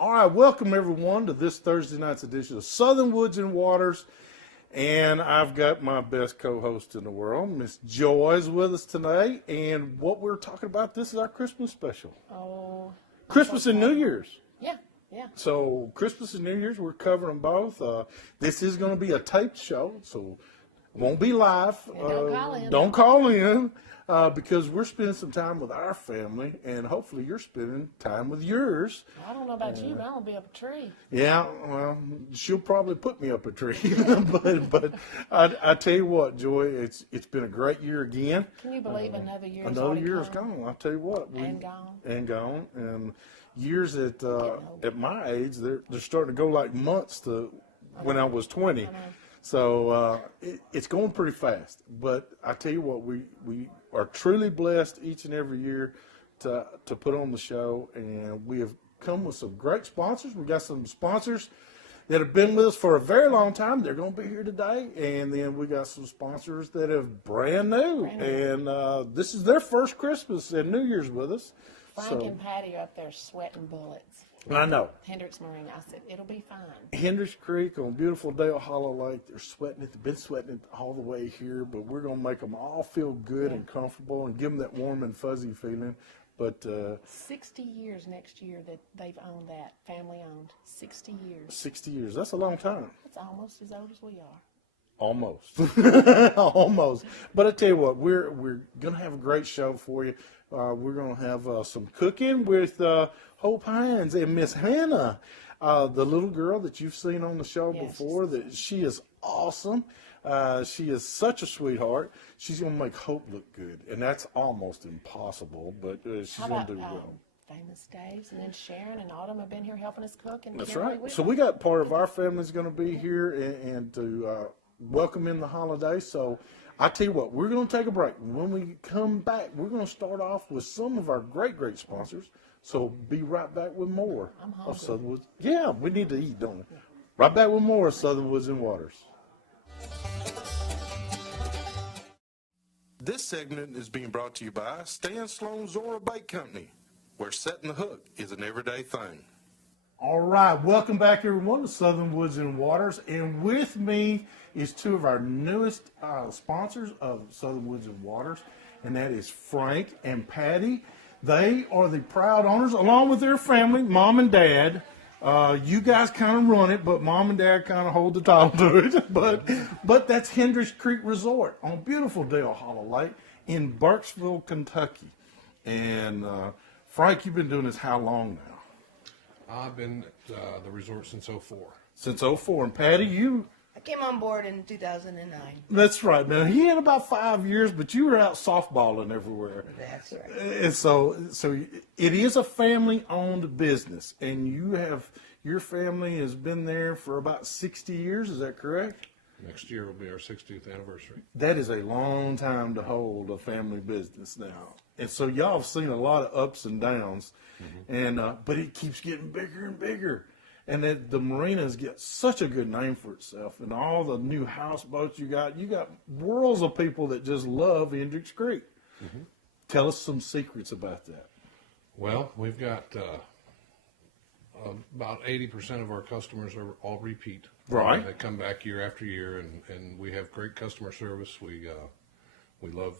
All right, welcome everyone to this Thursday night's edition of Southern Woods and Waters. And I've got my best co-host in the world, Miss Joy, is with us tonight. And what we're talking about, this is our Christmas special. Oh. Christmas and New Year's. Yeah. So Christmas and New Year's, we're covering both. This is going to be a taped show, so it won't be live. Don't call in because we're spending some time with our family, and hopefully you're spending time with yours. I don't know about you, but I'm going to be up a tree. Yeah, well, she'll probably put me up a tree. but I tell you what, Joy, it's been a great year again. Can you believe another year is Another year is gone. I'll tell you what. And gone. And years at my age, they're starting to go like months to when I was 20. So it's going pretty fast. But I tell you what, we are truly blessed each and every year to put on the show. And we have come with some great sponsors. We've got some sponsors that have been with us for a very long time. They're going to be here today. And then we got some sponsors that have brand new. And this is their first Christmas and New Year's with us. Frank and Patty are up there sweating bullets. I know. Hendricks Marine. I said, it'll be fine. Hendricks Creek on beautiful Dale Hollow Lake. They're sweating it. They've been sweating it all the way here, but we're going to make them all feel good and comfortable and give them that warm and fuzzy feeling. But 60 years next year that they've owned that, family owned. 60 years. 60 years. That's a long time. That's almost as old as we are. Almost. Almost. But I tell you what, we're going to have a great show for you. We're going to have some cooking with Hope Hines and Miss Hannah, the little girl that you've seen on the show before. That she is awesome. She is such a sweetheart. She's going to make Hope look good, and that's almost impossible, but she's going to do well. Famous Dave's, and then Sharon and Autumn have been here helping us cook. And that's right. So we got part of our family's going to be here and to welcome in the holiday. So I tell you what, we're going to take a break. When we come back, we're going to start off with some of our great sponsors. So be right back with more of Southern Woods. Yeah, we need to eat, don't we? Right back with more of Southern Woods and Waters. This segment is being brought to you by Stan Sloan Zora Bake Company, where setting the hook is an everyday thing. All right, welcome back everyone to Southern Woods and Waters, and with me is two of our newest sponsors of Southern Woods and Waters, and that is Frank and Patty. They are the proud owners, along with their family, Mom and Dad. You guys kind of run it, but Mom and Dad kind of hold the title to it. But that's Hendricks Creek Resort on beautiful Dale Hollow Lake in Burkesville, Kentucky. And Frank, you've been doing this how long now? I've been at the resort since 04. Since 04. And Patty, you? I came on board in 2009. That's right. Now, he had about 5 years, but you were out softballing everywhere. That's right. And so it is a family-owned business, and your family has been there for about 60 years. Is that correct? Next year will be our 60th anniversary. That is a long time to hold a family business now. And so y'all have seen a lot of ups and downs, and but it keeps getting bigger and bigger. And the marinas get such a good name for itself, and all the new houseboats you got worlds of people that just love Hendricks Creek. Tell us some secrets about that. Well, we've got about 80% of our customers are all repeat. Right. They come back year after year, and we have great customer service. We love.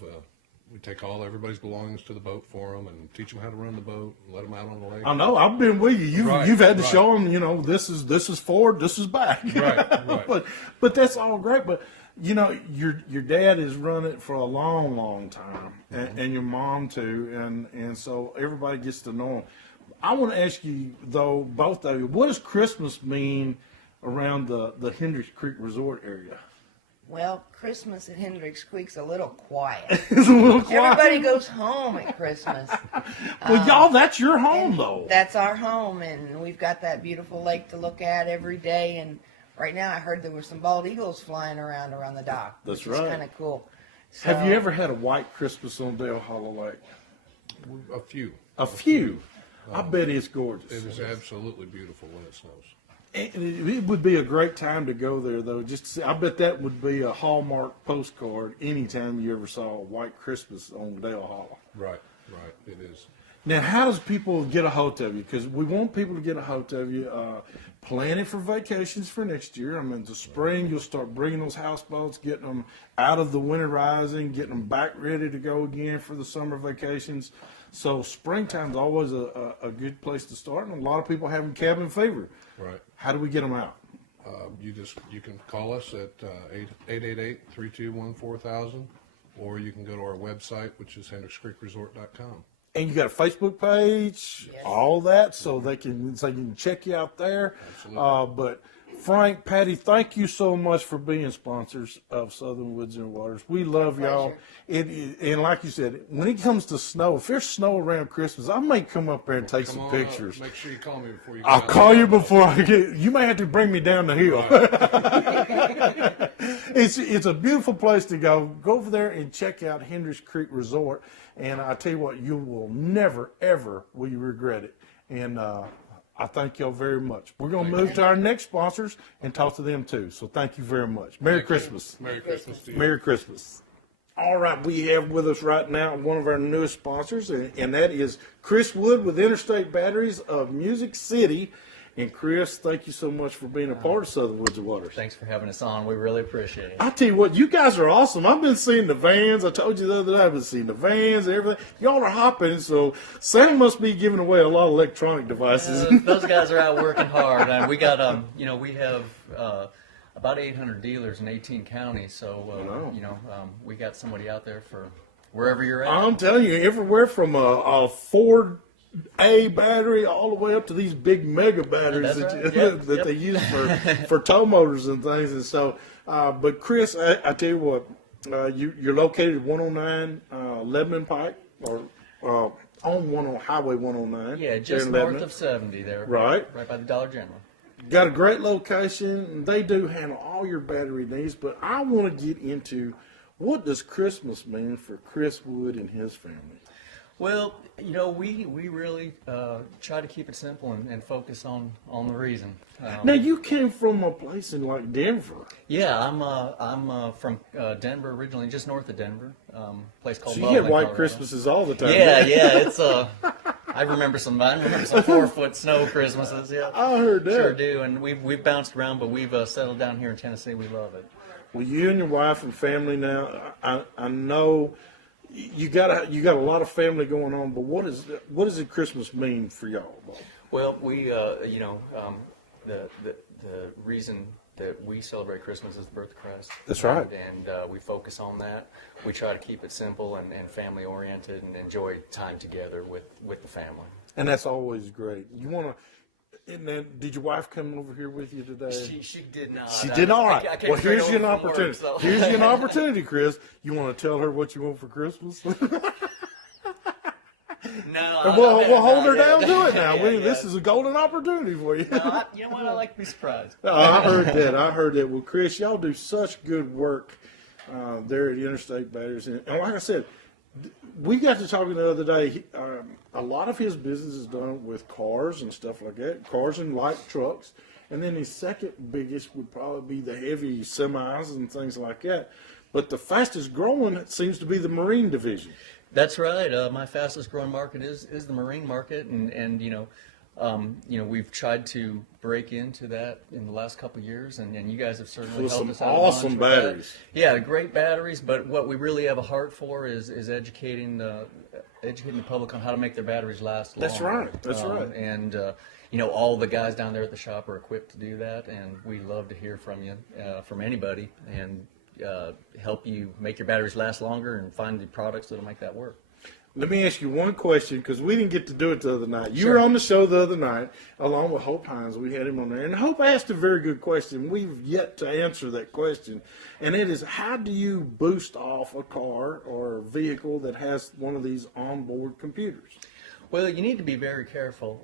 We take everybody's belongings to the boat for them and teach them how to run the boat and let them out on the lake. I know. I've been with you. You've had to show them, this is forward, this is back. Right. but that's all great. But, your dad has run it for a long, long time, and your mom too. And so everybody gets to know them. I want to ask you, though, both of you, what does Christmas mean around the Hendricks Creek Resort area? Well, Christmas at Hendricks Creek's a little quiet. It's a little quiet. Everybody goes home at Christmas. Well, y'all, that's your home, though. That's our home, and we've got that beautiful lake to look at every day. And right now I heard there were some bald eagles flying around the dock. That's which right. is kind of cool. So, Have you ever had a white Christmas on Dale Hollow Lake? A few. A few. I bet it's gorgeous. It is absolutely beautiful when it snows. It would be a great time to go there, though. Just to see, I bet that would be a Hallmark postcard anytime you ever saw a white Christmas on Dale Hollow. Right, it is. Now, how does people get a hold of you? Because we want people to get a hold of you. Planning for vacations for next year. I mean, the spring, you'll start bringing those houseboats, getting them out of the winterizing, getting them back ready to go again for the summer vacations. So springtime's always a good place to start, and a lot of people having cabin fever. Right. How do we get them out? You can call us at 888-321-4000, or you can go to our website, which is HendricksCreekResort.com. And you got a Facebook page, Yes. all that, so they can check you out there. Absolutely. But Frank, Patty, thank you so much for being sponsors of Southern Woods and Waters. We love y'all. And like you said, when it comes to snow, if there's snow around Christmas, I may come up there and take Come some on pictures. up. Make sure you call me before you I'll get out call there. you before I get. You may have to bring me down the hill. It's a beautiful place to go. Go over there and check out Hendricks Creek Resort. And I tell you what, you will never, ever will you regret it. And I thank y'all very much. We're going to move to our next sponsors and talk to them too. So thank you very much. Merry Thank you. Christmas. Merry Christmas to you. Merry Christmas. All right, we have with us right now one of our newest sponsors, and that is Chris Wood with Interstate Batteries of Music City. And Chris, thank you so much for being a part of Southern Woods and Waters. Thanks for having us on. We really appreciate it. I tell you what, you guys are awesome. I've been seeing the vans. I told you the other day I've been seeing the vans and everything. Y'all are hopping, so Sam must be giving away a lot of electronic devices. Those guys are out working hard, and we got we have about 800 dealers in 18 counties. So we got somebody out there for wherever you're at. I'm telling you, everywhere from a Ford A battery all the way up to these big mega batteries That's that, right. that Yep. they use for tow motors and things. And so, but Chris, I tell you what, you're located at 109 Lebanon Pike, or on Highway 109. Yeah, there just in north Lebanon. of 70 there. Right. Right by the Dollar General. Got a great location, and they do handle all your battery needs. But I want to get into, what does Christmas mean for Chris Wood and his family? Well, we really try to keep it simple and focus on the reason. Now you came from a place in like Denver. Yeah, I'm from Denver originally, just north of Denver. Place called. So you get Loveland, white Colorado. Christmases all the time. Yeah, it's I remember some 4-foot snow Christmases. Yeah, I heard that. Sure do, and we've bounced around, but we've settled down here in Tennessee. We love it. Well, you and your wife and family now. I know you got a lot of family going on, but what does the Christmas mean for y'all? Well, we the reason that we celebrate Christmas is the birth of Christ. That's right. And we focus on that. We try to keep it simple and family oriented and enjoy time together with the family. And that's always great. You want to. And then, did your wife come over here with you today? She did not. She did all right. I came Well, here's straight you an over from opportunity. work, so. Here's you an opportunity, Chris. You want to tell her what you want for Christmas? No. We'll hold her down to it now. Yeah, This is a golden opportunity for you. No, you know what? I like to be surprised. I heard that. Well, Chris, y'all do such good work there at Interstate Batteries. And like I said, we got to talking the other day. A lot of his business is done with cars and stuff like that, cars and light trucks. And then his second biggest would probably be the heavy semis and things like that. But the fastest growing seems to be the marine division. That's right. My fastest growing market is the marine market, and we've tried to break into that in the last couple of years, and you guys have certainly With helped some us out a awesome bunch with that. batteries. Yeah, great batteries. But what we really have a heart for is educating the public on how to make their batteries last long. That's right. That's right. And all the guys down there at the shop are equipped to do that, and we love to hear from you, from anybody, and help you make your batteries last longer and find the products that'll make that work. Let me ask you one question, because we didn't get to do it the other night. You Sure. were on the show the other night, along with Hope Hines. We had him on there. And Hope asked a very good question. We've yet to answer that question. And it is, how do you boost off a car or a vehicle that has one of these onboard computers? Well, you need to be very careful.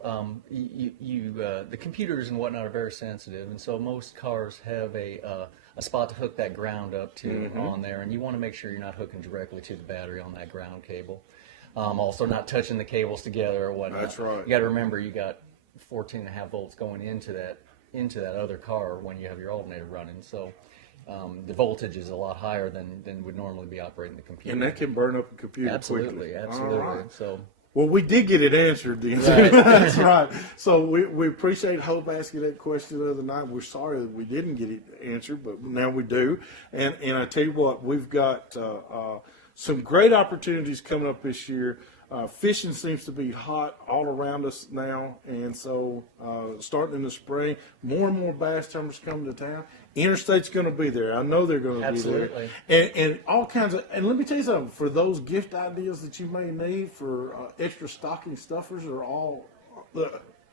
The computers and whatnot are very sensitive, and so most cars have a spot to hook that ground up to on there, and you want to make sure you're not hooking directly to the battery on that ground cable. Also, not touching the cables together or whatnot. That's right. You got to remember you got 14.5 volts going into that other car when you have your alternator running. So the voltage is a lot higher than would normally be operating the computer. And that can burn up a computer Absolutely, quickly. absolutely. All right. So. Well, we did get it answered then. Right. That's right. So we appreciate Hope asking that question the other night. We're sorry that we didn't get it answered, but now we do. And I tell you what, we've got some great opportunities coming up this year. Fishing seems to be hot all around us now, and so starting in the spring, more and more bass tournaments coming to town. Interstate's going to be there. I know they're going to be there. Absolutely. And all kinds of, and let me tell you something, for those gift ideas that you may need for extra stocking stuffers or all,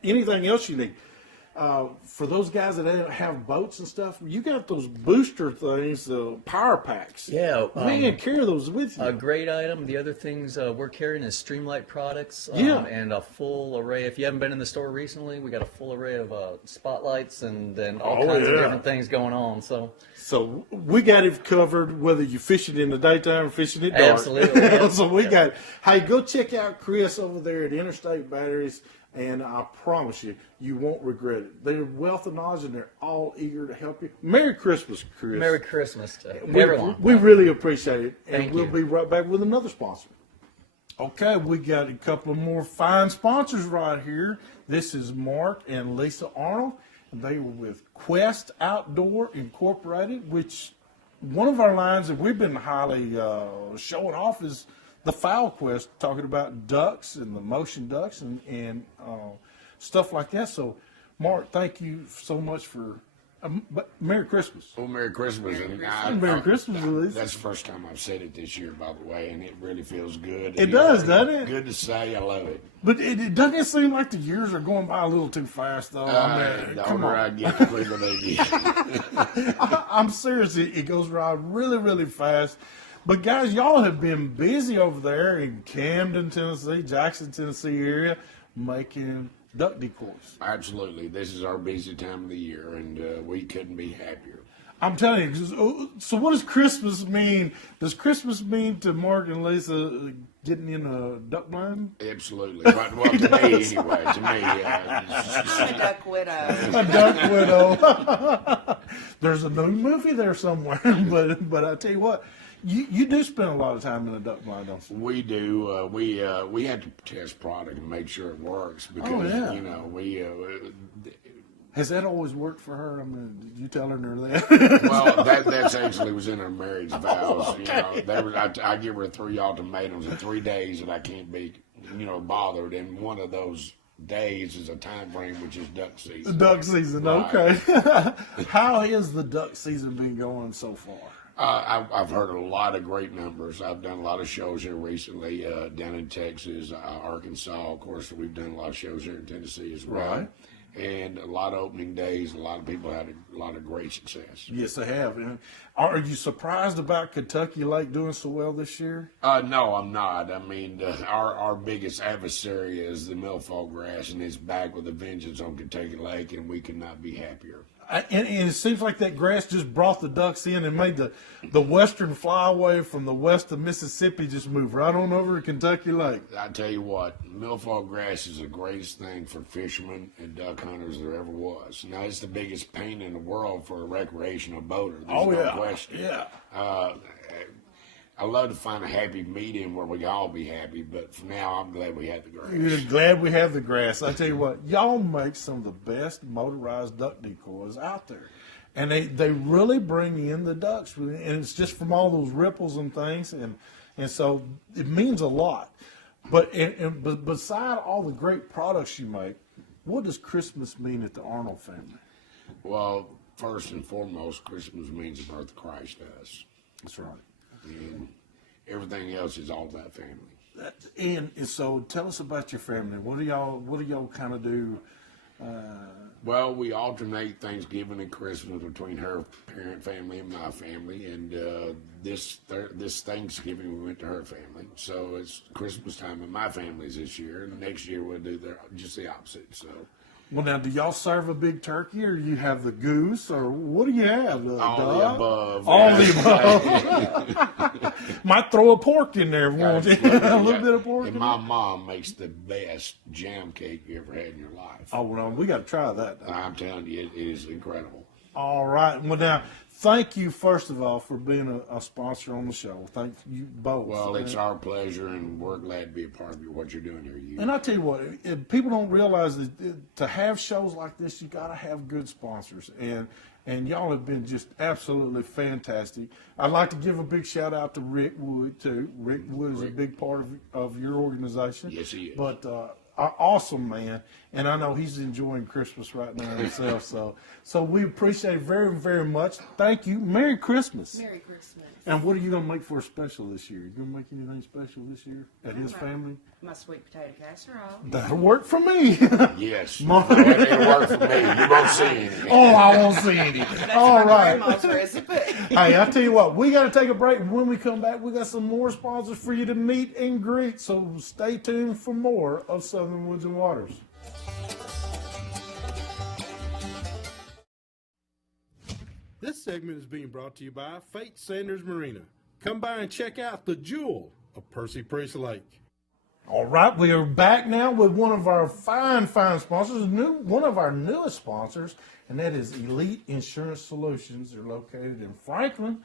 anything else you need. For those guys that have boats and stuff, you got those booster things, the power packs. Yeah. Man, carry those with you. A great item. The other things we're carrying is Streamlight products and a full array. If you haven't been in the store recently, we got a full array of spotlights and all kinds of different things going on. So we got it covered, whether you fish it in the daytime or fishing it dark. Absolutely. Yeah. So we got it. Hey, go check out Chris over there at Interstate Batteries. And I promise you, you won't regret it. They're wealth of knowledge, and they're all eager to help you. Merry Christmas, Chris. Merry Christmas to everyone. We really appreciate it. And Thank we'll you. be right back with another sponsor. Okay, we got a couple of more fine sponsors right here. This is Mark and Lisa Arnold. They were with Quest Outdoor Incorporated, which one of our lines that we've been highly showing off is the Fowl Quest, talking about ducks and the motion ducks and stuff like that. So, Mark, thank you so much for Merry Christmas. Well, Merry Christmas. Merry Christmas, Lisa. That's the first time I've said it this year, by the way, and it really feels good. It does, doesn't it? Good to say. I love it. But it doesn't seem like the years are going by a little too fast, though. The Come older on. I get, the quicker they get. I'm serious. It goes around really, really fast. But guys, y'all have been busy over there in Camden, Tennessee, Jackson, Tennessee area, making duck decoys. Absolutely. This is our busy time of the year, and we couldn't be happier. I'm telling you. So what does Christmas mean? Does Christmas mean to Mark and Lisa getting in a duck blind? Absolutely. Well, to me, anyway. To me, I'm a duck widow. A duck widow. There's a new movie there somewhere, but I tell you what. You do spend a lot of time in a duck blind, don't you? we do. We had to test product and make sure it works because, you know, Has that always worked for her? I mean, did you tell her that? well, that's actually was in her marriage vows. You know, I give her 3 ultimatums in 3 days that I can't be, bothered. And one of those days is a time frame, which is duck season. Duck season, Right. okay. How has the duck season been going so far? I've heard a lot of great numbers. I've done a lot of shows here recently, down in Texas, Arkansas. Of course, we've done a lot of shows here in Tennessee as well. Right. And a lot of opening days. A lot of people had a lot of great success. Yes, they have. And are you surprised about Kentucky Lake doing so well this year? No, I'm not. I mean, our biggest adversary is the milfoil grass, and it's back with a vengeance on Kentucky Lake, and we could not be happier. And it seems like that grass just brought the ducks in and made the western flyway from the west of Mississippi just move right on over to Kentucky Lake. I tell you what, milfoil grass is the greatest thing for fishermen and duck hunters there ever was. Now, it's the biggest pain in the world for a recreational boater. There's no question. Yeah. I love to find a happy medium where we can all be happy, but for now, I'm glad we had the grass. You're glad we have the grass. I tell you what, y'all make some of the best motorized duck decoys out there. And they really bring in the ducks. And it's just from all those ripples and things. And so it means a lot. But beside all the great products you make, what does Christmas mean at the Arnold family? Well, first and foremost, Christmas means the birth of Christ to us. That's right. And everything else is all about family. And so tell us about your family. What do y'all kind of do? Well, we alternate Thanksgiving and Christmas between her parent family and my family. And this Thanksgiving we went to her family. So it's Christmas time in my family's this year. And next year we'll do just the opposite. So. Well, now, do y'all serve a big turkey, or do you have the goose, or what do you have? All the above. All the above. Might throw a pork in there, won't you? A little bit of pork. And my mom makes the best jam cake you ever had in your life. Oh, well, we got to try that. I'm telling you, it is incredible. All right. Well, now, thank you, first of all, for being a sponsor on the show. Thank you both. Well, it's our pleasure, and we're glad to be a part of what you're doing here. And I tell you what, if people don't realize that to have shows like this, you got to have good sponsors. And y'all have been just absolutely fantastic. I'd like to give a big shout out to Rick Wood, too. Rick Wood is a big part of your organization. Yes, he is. But awesome man, and I know he's enjoying Christmas right now himself. So we appreciate it very, very much. Thank you. Merry Christmas. Merry Christmas. And what are you going to make for a special this year? You going to make anything special this year at his family? My sweet potato casserole. That'll work for me. Yes. No, it didn't work for me. You won't see anything. Oh, I won't see any. All right. Grandma's recipe. Hey, I tell you what, we got to take a break. When we come back, we got some more sponsors for you to meet and greet. So stay tuned for more of Southern Woods and Waters. This segment is being brought to you by Fate Sanders Marina. Come by and check out the jewel of Percy Priest Lake. All right, we are back now with one of our fine sponsors, one of our newest sponsors, and that is Elite Insurance Solutions. They're located in Franklin,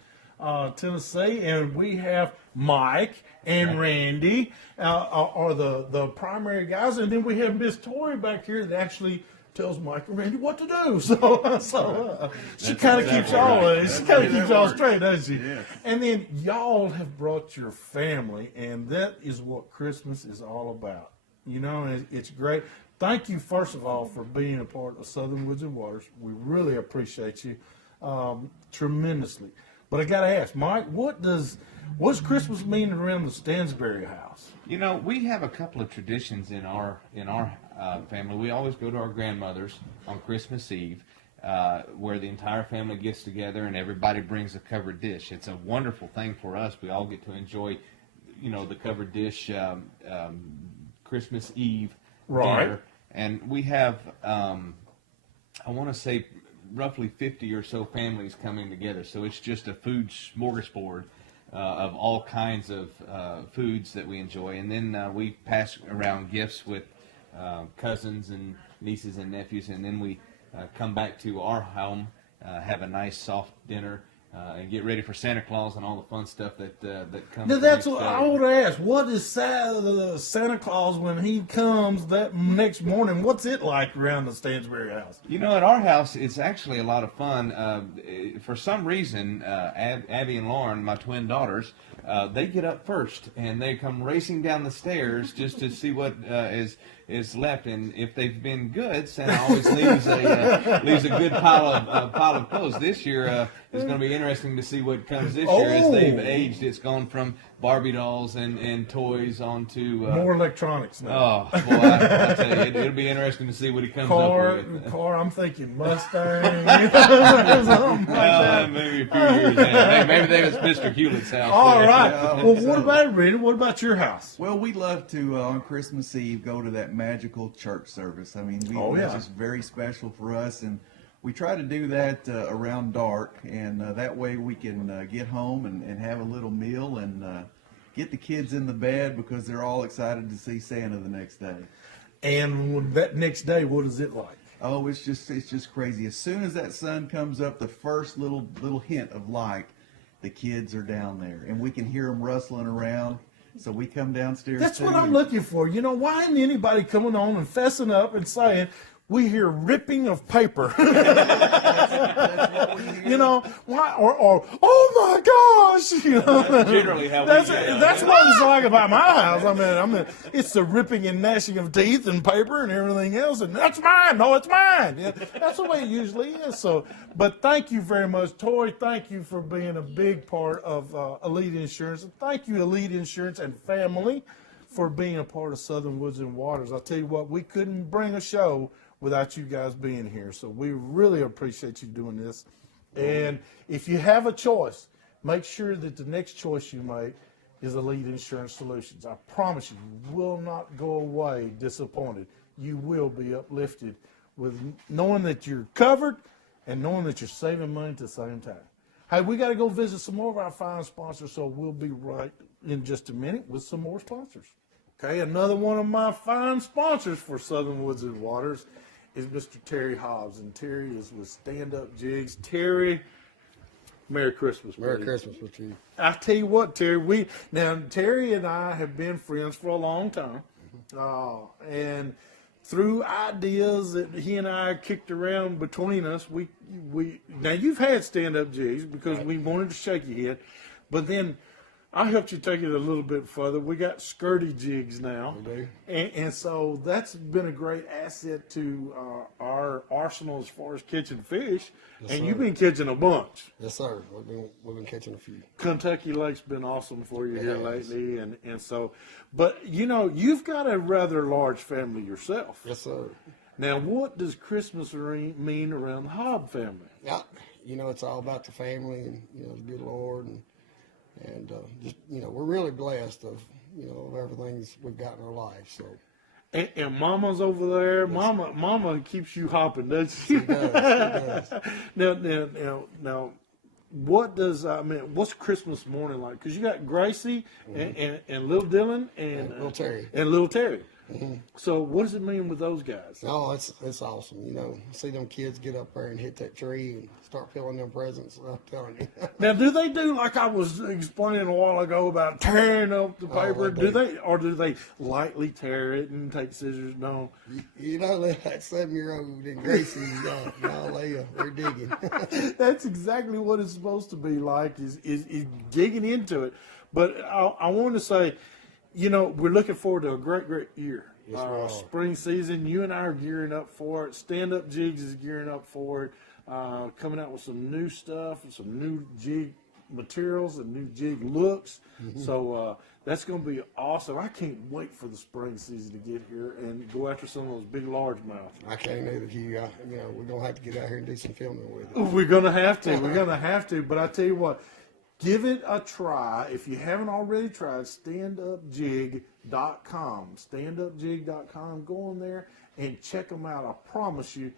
Tennessee, and we have Mike and Randy are the primary guys, and then we have Miss Tori back here that actually tells Mike and Randy what to do. So she kind of keeps y'all straight, doesn't she? Yeah. And then y'all have brought your family, and that is what Christmas is all about. You know, and it's great. Thank you, first of all, for being a part of Southern Woods and Waters. We really appreciate you tremendously. But I got to ask, Mike, what's Christmas mean around the Stansbury house? You know, we have a couple of traditions in our family. We always go to our grandmother's on Christmas Eve, where the entire family gets together and everybody brings a covered dish. It's a wonderful thing for us. We all get to enjoy, you know, the covered dish Christmas Eve dinner. And we have, I want to say, roughly 50 or so families coming together. So it's just a food smorgasbord of all kinds of foods that we enjoy. And then we pass around gifts with cousins and nieces and nephews. And then we come back to our home, have a nice soft dinner, and get ready for Santa Claus and all the fun stuff that comes. Now that's what I would ask. What is Santa Claus when he comes that next morning? What's it like around the Stansbury house? You know, at our house, it's actually a lot of fun. For some reason, Abby and Lauren, my twin daughters, they get up first and they come racing down the stairs just to see what is left. And if they've been good, Santa always leaves a good pile of clothes. This year it's going to be interesting to see what comes this year as they've aged. It's gone from Barbie dolls and toys onto more electronics now. Oh boy, I tell you, it'll be interesting to see what he comes up with. Car, I'm thinking Mustang. Maybe a few years now. Maybe that's Mr. Hewlett's house. All right. Well, what about it, Randy? What about your house? Well, we love to on Christmas Eve go to that magical church service. I mean, it's just very special for us, and we try to do that around dark, and that way we can get home and have a little meal and get the kids in the bed because they're all excited to see Santa the next day. And that next day, what is it like? Oh, it's just crazy. As soon as that sun comes up, the first little hint of light, the kids are down there, and we can hear them rustling around. So we come downstairs. That's what I'm looking for. You know, why isn't anybody coming on and fessing up and saying, we hear ripping of paper? That's what we hear. You know, why? Or oh my gosh! You know, That's generally how that's we get that's what it's like about my house. I mean, it's the ripping and gnashing of teeth and paper and everything else. And that's mine. No, it's mine. Yeah, that's the way it usually is. So, but thank you very much, Tori. Thank you for being a big part of Elite Insurance. And thank you, Elite Insurance and family, for being a part of Southern Woods and Waters. I'll tell you what, we couldn't bring a show without you guys being here. So we really appreciate you doing this. And if you have a choice, make sure that the next choice you make is Elite Insurance Solutions. I promise you, you will not go away disappointed. You will be uplifted with knowing that you're covered and knowing that you're saving money at the same time. Hey, we got to go visit some more of our fine sponsors, so we'll be right in just a minute with some more sponsors. Okay, another one of my fine sponsors for Southern Woods and Waters is Mr. Terry Hobbs, and Terry is with Stand Up Jigs. Terry, Merry Christmas, Merry buddy. Christmas with you. I tell you what, Terry. Terry and I have been friends for a long time, and through ideas that he and I kicked around between us, we now you've had stand-up jigs because we wanted to shake your head, but then I helped you take it a little bit further. We got skirty jigs now, We do. and so that's been a great asset to our arsenal as far as catching fish. Yes, and sir. you've been catching a bunch. Yes, sir. We've been catching a few. Kentucky Lake's been awesome for you here It has. lately, and so, but you've got a rather large family yourself. Yes, sir. Now, what does Christmas mean around the Hobb family? Yeah, it's all about the family and the good Lord and just we're really blessed of of everything we've got in our life. So And Mama's over there. Mama keeps you hopping, doesn't she? she does. Now, what does what's Christmas morning like? Because you got Gracie and little Dylan and Little Terry. and little Terry. So what does it mean with those guys? Oh, it's awesome. See them kids get up there and hit that tree and start peeling them presents. I'm telling you. Now, do they do like I was explaining a while ago about tearing up the paper? they do. Do they lightly tear it and take scissors? No. That 7-year-old and Gracie, they're digging. That's exactly what it's supposed to be like, is digging into it. But I want to say, we're looking forward to a great year. Yes, we are. Spring season, you and I are gearing up for it. Stand Up Jigs is gearing up for it. Coming out with some new stuff and some new jig materials and new jig looks. So that's going to be awesome. I can't wait for the spring season to get here and go after some of those big largemouth. I can't either, Hugh. We're gonna have to get out here and do some filming with it. We're going to have to. We're going to have to. But I tell you what, give it a try. If you haven't already tried, standupjig.com. Standupjig.com. Go on there and check them out. I promise you,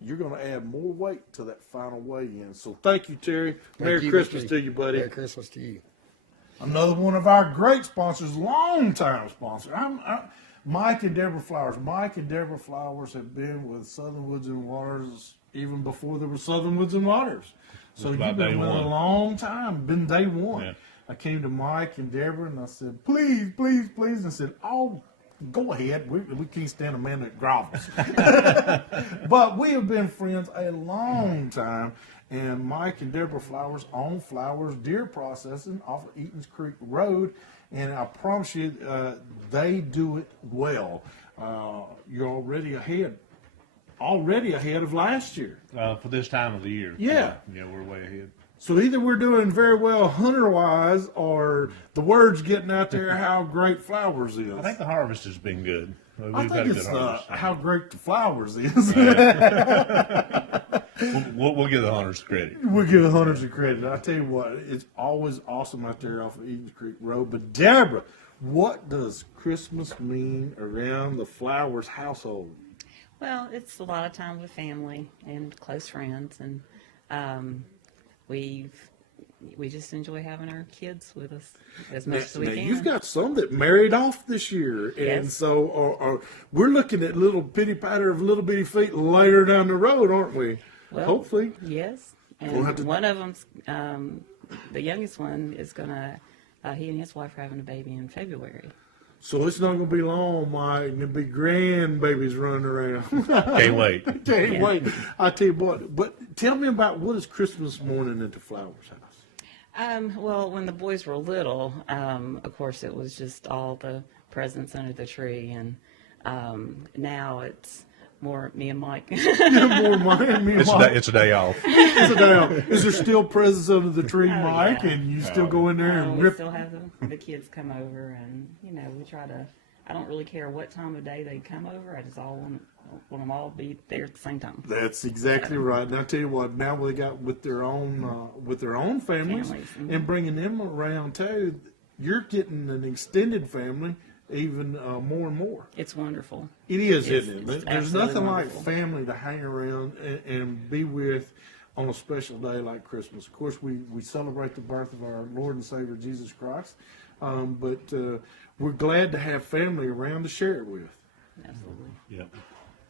you're going to add more weight to that final weigh-in. So thank you, Terry. Merry Christmas to you, buddy. Merry Christmas to you. Another one of our great sponsors, longtime sponsor. Mike and Deborah Flowers. Mike and Deborah Flowers have been with Southern Woods and Waters even before there were Southern Woods and Waters. So you've been with a long time, been day one. Yeah. I came to Mike and Deborah and I said, please, please, please. And I said, oh, go ahead. We can't stand a man that grovels. But we have been friends a long time. And Mike and Deborah Flowers own Flowers Deer Processing off of Eaton's Creek Road. And I promise you, they do it well. You're already ahead of last year. For this time of the year. Yeah. Yeah, we're way ahead. So either we're doing very well hunter-wise, or the word's getting out there how great Flowers is. I think the harvest has been good. I think it's how great the Flowers is. We'll give the hunters credit. We'll give the hunters the credit. I tell you what, it's always awesome out there off of Eaton's Creek Road. But Deborah, what does Christmas mean around the Flowers household? Well, it's a lot of time with family and close friends, and we just enjoy having our kids with us as much as we can. You've got some that married off this year, and Yes. so we're looking at little pitty patter of little bitty feet later down the road, aren't we? Well, Hopefully. Yes. We'll have And to- one of them's, the youngest one is gonna, he and his wife are having a baby in February. So it's not going to be long, Mike, and there'll be grandbabies running around. Can't wait. Can't wait. I tell you what, but tell me about what is Christmas morning at the Flowers house? Well, when the boys were little, of course, it was just all the presents under the tree, and now it's more me and Mike. More Mike and me, Mike. It's a day off. It's a day off. Is there still presents under the tree, Oh, Mike? yeah. And you still go in there and We rip? still have the kids come over, and we try to. I don't really care what time of day they come over. I just want them all to be there at the same time. That's exactly right. And I tell you what, now they got with their own families, mhm. and bringing them around too, you're getting an extended family even more and more. It's wonderful. It is, It's- isn't it's it? There's absolutely nothing wonderful. like family to hang around and be with on a special day like Christmas. Of course, we celebrate the birth of our Lord and Savior Jesus Christ, but we're glad to have family around to share it with. Absolutely. Yep.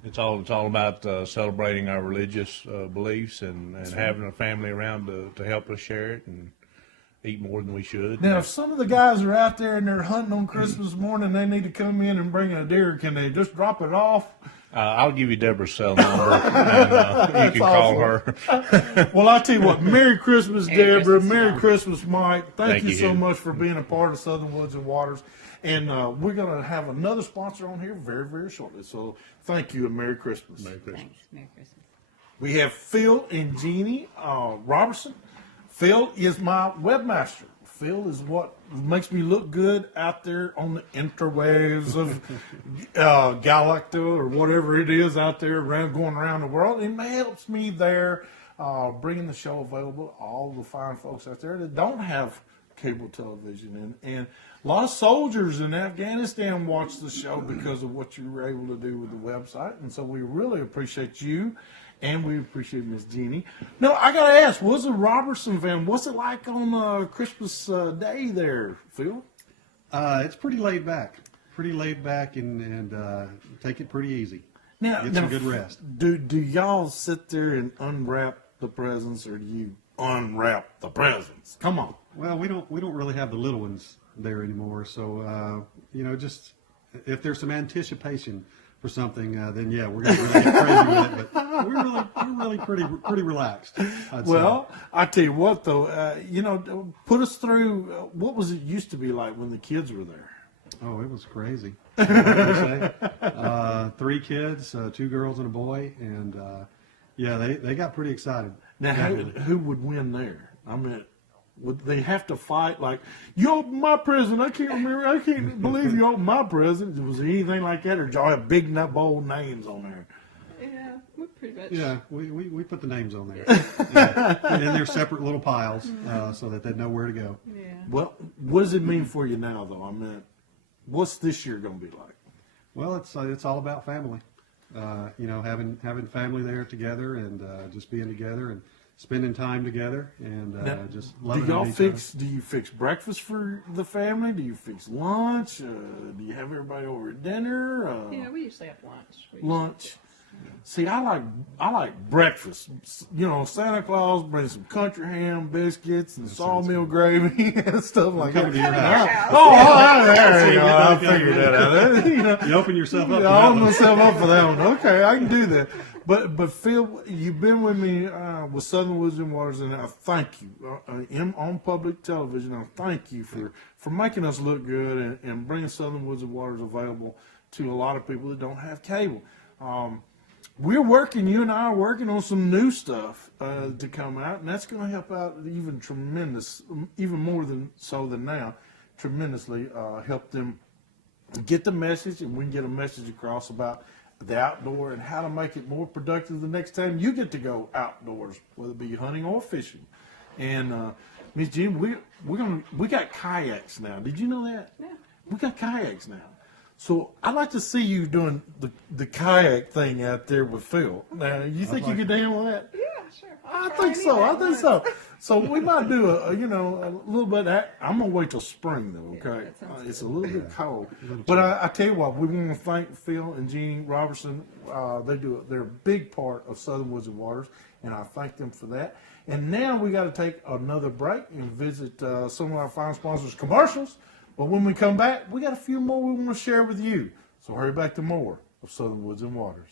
It's all about celebrating our religious beliefs and having a family around to help us share it and eat more than we should. Now, if some of the guys are out there and they're hunting on Christmas morning, they need to come in and bring a deer. Can they just drop it off? I'll give you Deborah's cell number, and you can call her. Well, I'll tell you what. Merry Christmas, Deborah. Merry Christmas, Mike. Thank you so Hugh. much for being a part of Southern Woods and Waters. And we're going to have another sponsor on here very, very shortly. So thank you and Merry Christmas. Merry Christmas. Thanks. Merry Christmas. We have Phil and Jeannie Robertson. Phil is my webmaster. Phil is what makes me look good out there on the interwaves of Galacta or whatever it is out there going around the world. It helps me there bringing the show available to all the fine folks out there that don't have cable television. And a lot of soldiers in Afghanistan watch the show because of what you were able to do with the website. And so we really appreciate you. And we appreciate Miss Jeannie. No, I got to ask, what's a Robertson fan? What's it like on Christmas Day there, Phil? It's pretty laid back. And take it pretty easy. Get some good rest. Do y'all sit there and unwrap the presents, or do you unwrap the presents? Come on. Well, we don't really have the little ones there anymore. So just if there's some anticipation for something, then yeah, we're gonna really get crazy with it. But we're really pretty relaxed. Well, I tell you what, though, put us through what was it used to be like when the kids were there. Oh, it was crazy. 3 kids, 2 girls and a boy, and yeah, they got pretty excited. Now, who would win there? I mean, would they have to fight like, you opened my present? I can't believe you opened my present. Was there anything like that, or did y'all have big, bold names on there? Yeah, we pretty much. Yeah, we put the names on there. Yeah. And in their separate little piles, so that they know where to go. Yeah. Well, what does it mean for you now, though? I mean, what's this year going to be like? Well, it's all about family. Having family there together and just being together and spending time together and Now, just loving do you fix breakfast for the family? Do you fix lunch? Do you have everybody over at dinner? Yeah, we usually have lunch. Lunch. See, I like breakfast. Santa Claus brings some country ham, biscuits, and sawmill gravy and stuff like that. To your house. There you go. I figured that out. You open yourself up. I opened myself up for that one. Okay, I can do that. But Phil, you've been with me with Southern Woods and Waters, and I thank you on public television. I thank you for making us look good and bringing Southern Woods and Waters available to a lot of people that don't have cable. You and I are working on some new stuff to come out, and that's going to help out even more than now, tremendously help them get the message, and we can get a message across about the outdoor and how to make it more productive the next time you get to go outdoors, whether it be hunting or fishing. And Miss Jean, we got kayaks now. Did you know that? Yeah. We got kayaks now. So I'd like to see you doing the kayak thing out there with Phil. Now, you think you could handle that? Yeah, sure. I think so. So we might do a little bit. I'm gonna wait till spring though. Okay, it's a little bit cold. But I tell you what, we want to thank Phil and Jeannie Robertson. They're a big part of Southern Woods and Waters, and I thank them for that. And now we got to take another break and visit some of our fine sponsors' commercials. But when we come back, we got a few more we want to share with you. So hurry back to more of Southern Woods and Waters.